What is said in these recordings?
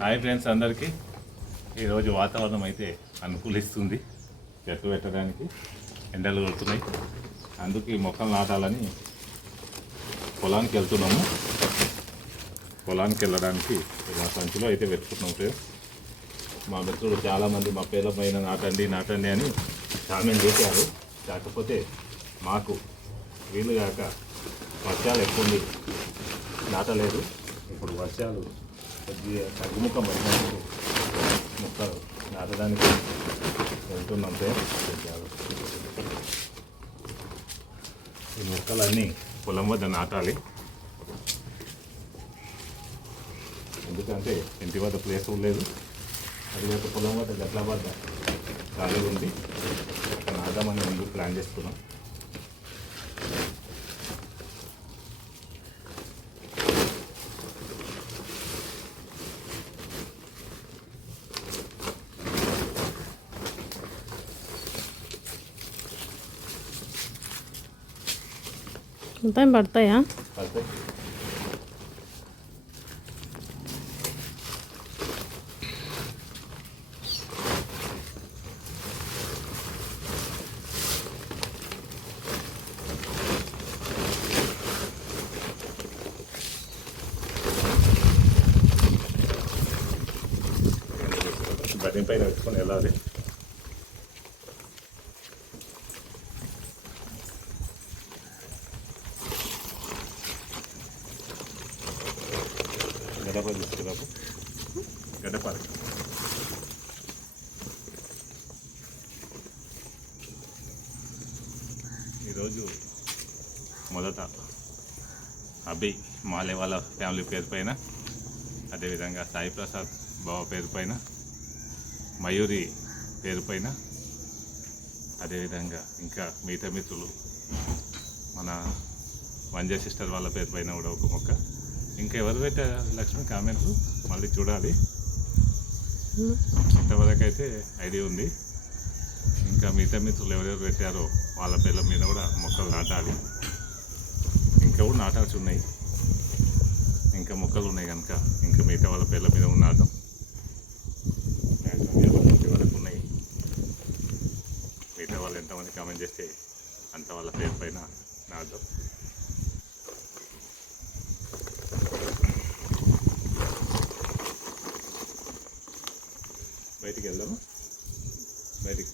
Hi friends అందరికీ. ఈరోజు వాతావరణం అయితే అనుకూలిస్తుంది చెట్లు పెట్టడానికి. ఎండలు కొడుతున్నాయి, అందుకు ఈ మొక్కలు నాటాలని పొలానికి వెళ్తున్నాము. పొలానికి వెళ్ళడానికి మా సంచిలో అయితే పెట్టుకుంటున్నాం ఫ్రెండ్స్. మా మిత్రులు చాలామంది మా పేర్ల పైన నాటండి నాటండి అని కామెంట్ చేశారు. కాకపోతే మాకు వీలు కాక వర్షాలు ఎక్కువ ఉంది, నాటలేదు. ఇప్పుడు వర్షాలు కొద్దిగా తగ్గుముఖం పడినప్పుడు మొక్కలు నాటడానికి వెళ్తున్నాం సార్. ఈ మొక్కలన్నీ పొలం వద్ద నాటాలి, ఎందుకంటే ఇంటి వద్ద ప్లేస్ లేదు. అది కాక పొలం వద్ద గట్ల వద్ద ఖాళీ ఉంది, అక్కడ నాటామని ముందు ప్లాన్ చేసుకున్నాం. మొత్తం పడతాయా? బట్టి పైన పెట్టుకొని వెళ్ళాలి. గడప తీసుకురాపు, గడ్డపాలి. ఈరోజు మొదట అభి మాలే వాళ్ళ ఫ్యామిలీ పేరు పైన, అదేవిధంగా సాయి ప్రసాద్ బావ పేరు పైన, మయూరి పేరు పైన, అదేవిధంగా ఇంకా మిగతా మిత్రులు మన వంజయ్ సిస్టర్ వాళ్ళ పేరు పైన కూడా ఒక మొక్క. ఇంకా ఎవరు పెట్టారు లక్ష్మి కామెంట్లు మళ్ళీ చూడాలి. ఇంతవరకు అయితే ఐడియా ఉంది. ఇంకా మిగతా మిత్రులు ఎవరెవరు పెట్టారో వాళ్ళ పేర్ల మీద కూడా మొక్కలు నాటాలి. ఇంకా కూడా నాటాల్సి ఉన్నాయి, ఇంకా మొక్కలు ఉన్నాయి కనుక ఇంకా మిగతా వాళ్ళ పేర్ల మీద కూడా నాటాం. వరకు ఉన్నాయి. మిగతా వాళ్ళు ఎంతమంది కామెంట్ చేస్తే అంత వాళ్ళ పేరు పైన నాటాం. బయటికి వెళ్దాము. బయటికి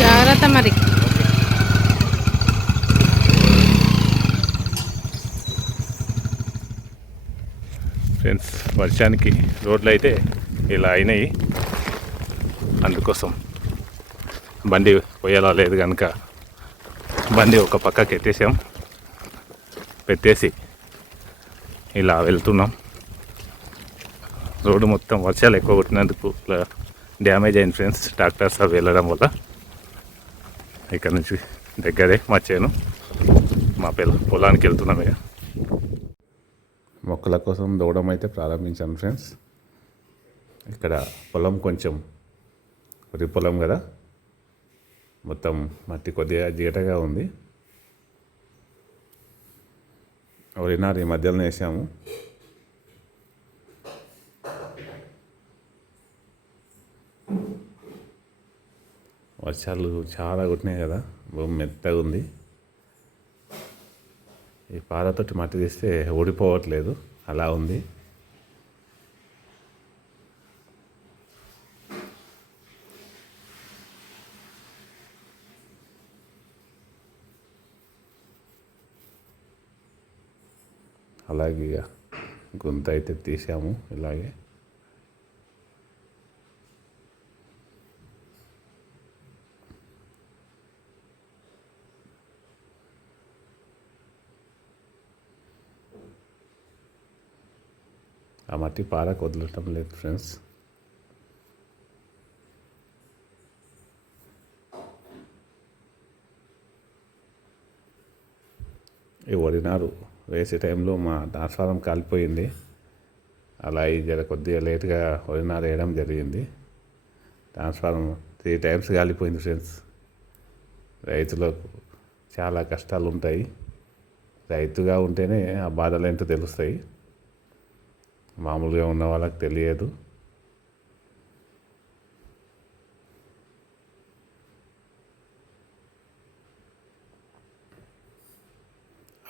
జాగ్రత్త మరి. ఫ్రెండ్స్, వర్షానికి రోడ్లు అయితే ఇలా అయినాయి. అందుకోసం బండి పోయేలా లేదు కనుక బండి ఒక పక్కకి పెట్టేసి ఇలా వెళ్తున్నాం. రోడ్డు మొత్తం వర్షాలు ఎక్కువ కొట్టినందుకు డ్యామేజ్ అయింది ఫ్రెండ్స్, ట్రాక్టర్స్ అవి వెళ్ళడం వల్ల. ఇక్కడ నుంచి దగ్గరే మా చేను, మా పొలానికి వెళ్తున్నాం. ఇక మొక్కల కోసం దూడడం అయితే ప్రారంభించాను ఫ్రెండ్స్. ఇక్కడ పొలం కొంచెం వరి పొలం కదా, మొత్తం మట్టి కొద్దిగా జీటగా ఉంది. వరినారు ఈ మధ్యలో వేసాము. వర్షాలు చాలా కొట్టినాయి కదా, భూమి మెత్తగా ఉంది. ఈ పారతోటి మట్టి తీస్తే ఊడిపోవట్లేదు, అలా ఉంది. అలాగే ఇక గుంత అయితే తీసాము ఇలాగే. ఆ మట్టి పారకు వదలటం లేదు ఫ్రెండ్స్. ఈ వరినారు వేసే టైంలో మా ట్రాన్స్ఫారం కాలిపోయింది. అలా కొద్దిగా లేట్గా వరినారు వేయడం జరిగింది. ట్రాన్స్ఫారం 3 times కాలిపోయింది ఫ్రెండ్స్. రైతులకు చాలా కష్టాలు ఉంటాయి. రైతుగా ఉంటేనే ఆ బాధలు ఏంటో తెలుస్తాయి, మామూలుగా ఉన్న వాళ్ళకి తెలియదు.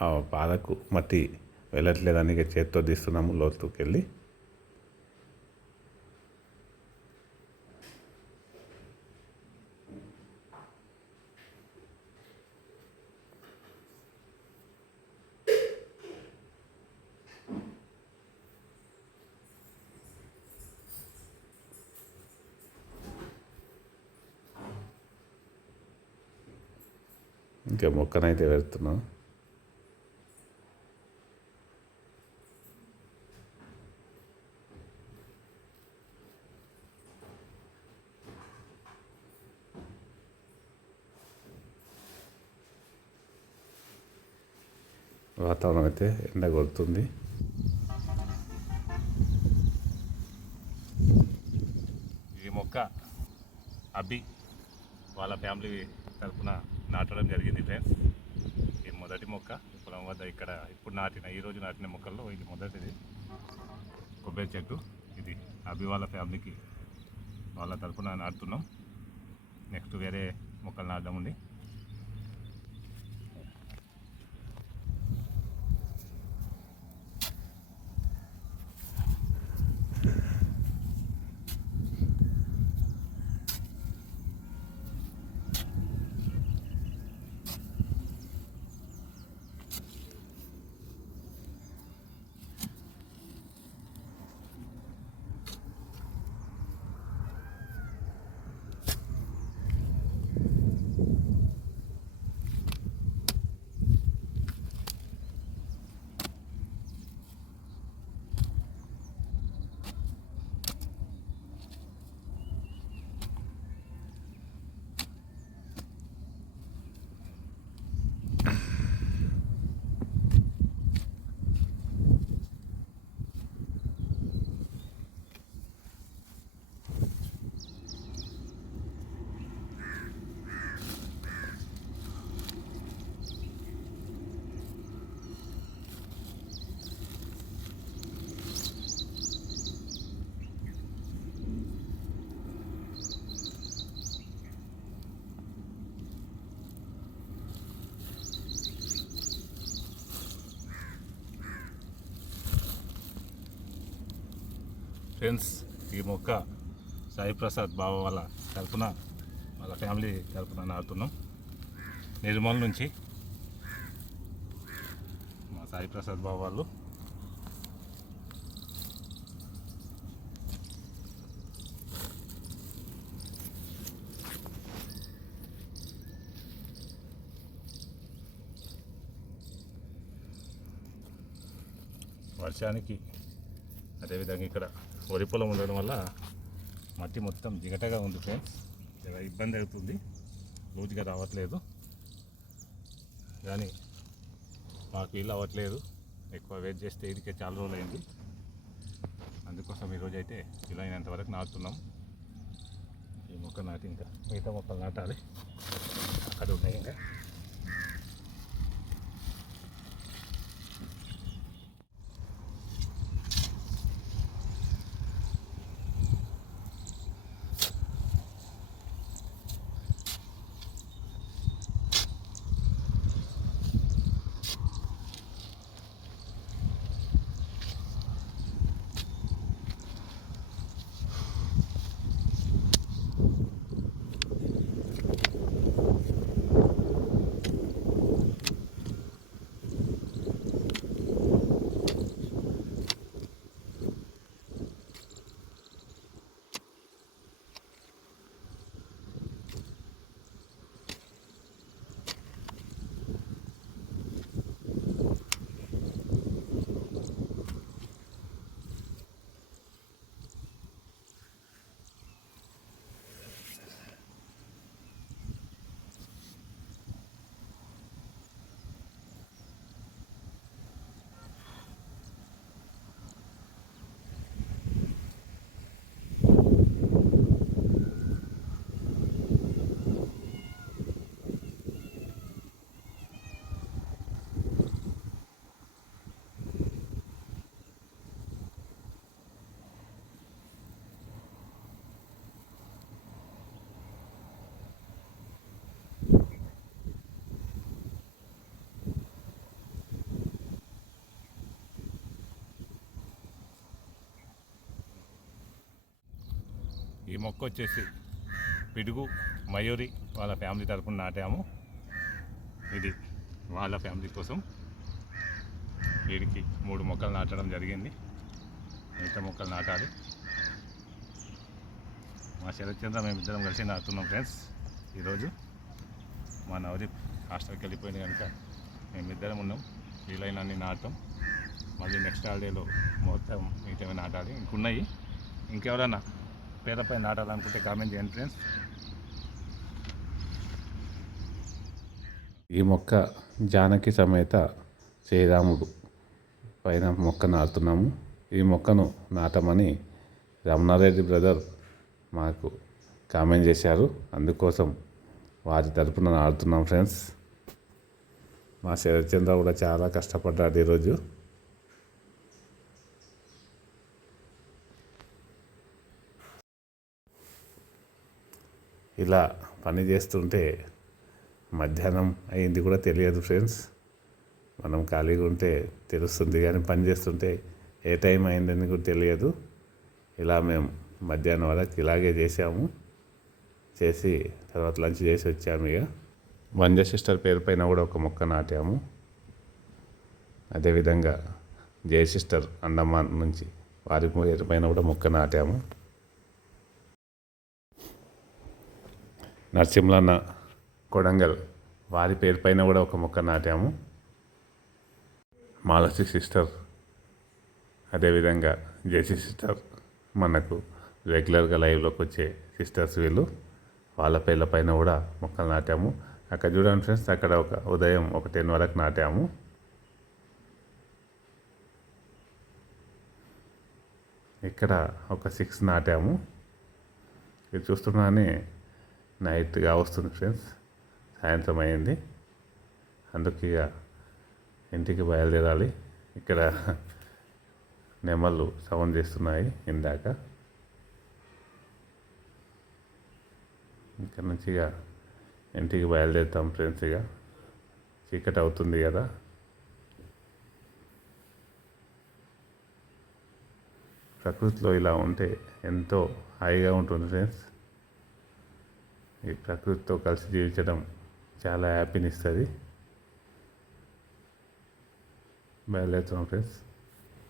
ఆ బాధకు మట్టి వెళ్ళట్లేదని ఇక చేత్తో తీస్తున్నాము లోతుకి వెళ్ళి. ఇంకా మొక్కనైతే పెడుతున్నాం. వాతావరణం అయితే ఎండ కొడుతుంది. ఈ మొక్క అబ్బి వాళ్ళ ఫ్యామిలీ తరఫున నాటడం జరిగింది ఫ్రెండ్స్. ఈ మొదటి మొక్క పొలం వద్ద ఇక్కడ ఈరోజు నాటిన మొక్కల్లో ఇది మొదటిది కొబ్బరి చెట్టు. ఇది అబ్బి వాళ్ళ ఫ్యామిలీకి వాళ్ళ తరఫున నాటుతున్నాం. నెక్స్ట్ వేరే మొక్కలు నాటడం ఉంది. ఫ్రెండ్స్, ఈ మొక్క సాయి ప్రసాద్ బావ వాళ్ళ తరఫున వాళ్ళ ఫ్యామిలీ తరఫున నాటుతున్నాం. నిర్మల్ నుంచి మా సాయి ప్రసాద్ బావ వాళ్ళు. వర్షానికి అదేవిధంగా ఇక్కడ వరి పొలం ఉండడం వల్ల మట్టి మొత్తం జిగటగా ఉంది ఫ్రెండ్స్. చాలా ఇబ్బంది అవుతుంది, రోజుగా రావట్లేదు. కానీ మాకు వీలు అవ్వట్లేదు, ఎక్కువ వెయిట్ చేస్తే ఇదికే చాలా రోజులు అయింది. అందుకోసం ఈరోజు అయితే వీలైనంత వరకు నాటుతున్నాం. ఈ మొక్క నాటి ఇంకా మిగతా మొక్కలు నాటాలి, అక్కడ ఉన్నాయి ఇంకా. ఈ మొక్క వచ్చేసి పిడుగు మయూరి వాళ్ళ ఫ్యామిలీ తరపున నాటాము. ఇది వాళ్ళ ఫ్యామిలీ కోసం వీడికి 3 మొక్కలు నాటడం జరిగింది. మిగతా మొక్కలు నాటాలి. మా శరత్ చంద్ర మేమిద్దరం కలిసి నాటుతున్నాం ఫ్రెండ్స్. ఈరోజు మా నవదీప్ హాస్టల్కి వెళ్ళిపోయింది కనుక మేమిద్దరం ఉన్నాం. వీలైనన్ని నాటం. మళ్ళీ నెక్స్ట్ హాలిడేలో మొత్తం మిగతా నాటాలి. ఇంకున్నాయి. ఇంకెవరన్నా పేదపై నాటాలనుకుంటే కామెంట్ చేయండి ఫ్రెండ్స్. ఈ మొక్క జానకి సమేత శ్రీరాముడు పైన మొక్క నాటుతున్నాము. ఈ మొక్కను నాటమని రమణారెడ్డి బ్రదర్ మాకు కామెంట్ చేశారు. అందుకోసం వారి తరపున నాటుతున్నాం ఫ్రెండ్స్. మా శరత్చంద్ర కూడా చాలా కష్టపడ్డాడు ఈరోజు. ఇలా పని చేస్తుంటే మధ్యాహ్నం అయింది కూడా తెలియదు ఫ్రెండ్స్. మనం ఖాళీగా ఉంటే తెలుస్తుంది, కానీ పని చేస్తుంటే ఏ టైం అయిందని కూడా తెలియదు. ఇలా మేము మధ్యాహ్నం వరకు ఇలాగే చేసాము. చేసి తర్వాత లంచ్ చేసి వచ్చాము. ఇక వంజ సిస్టర్ పేరు పైన కూడా ఒక మొక్క నాటాము. అదేవిధంగా జయ సిస్టర్ అండమాన్ నుంచి వారి పేరు పైన కూడా మొక్క నాటాము. నరసింహన్న కొడంగల్ వారి పేరు పైన కూడా ఒక మొక్క నాటాము. మాలసి సిస్టర్ అదేవిధంగా జేసీ సిస్టర్ మనకు రెగ్యులర్గా లైవ్లోకి వచ్చే సిస్టర్స్ వీళ్ళు. వాళ్ళ పేర్ల పైన కూడా మొక్కలు నాటాము. అక్కడ చూడండి ఫ్రెండ్స్, అక్కడ ఉదయం ఒక 10 వరకు నాటాము. ఇక్కడ ఒక 6 నాటాము. ఇది చూస్తున్నానే నైట్గా వస్తుంది ఫ్రెండ్స్. సాయంత్రం అయింది. అందుకే ఇక ఇంటికి బయలుదేరాలి. ఇక్కడ నెమళ్ళు సౌండ్ చేస్తున్నాయి ఇందాక. ఇక్కడ నుంచి ఇక ఇంటికి బయలుదేరుతాం ఫ్రెండ్స్. ఇక చీకటి అవుతుంది కదా. ప్రకృతిలో ఇలా ఉంటే ఎంతో హాయిగా ఉంటుంది ఫ్రెండ్స్. ఈ ప్రకృతితో కలిసి జీవించడం చాలా హ్యాపీని ఇస్తుంది. బయలుదేరుతాం ఫ్రెండ్స్.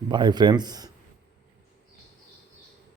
Bye friends.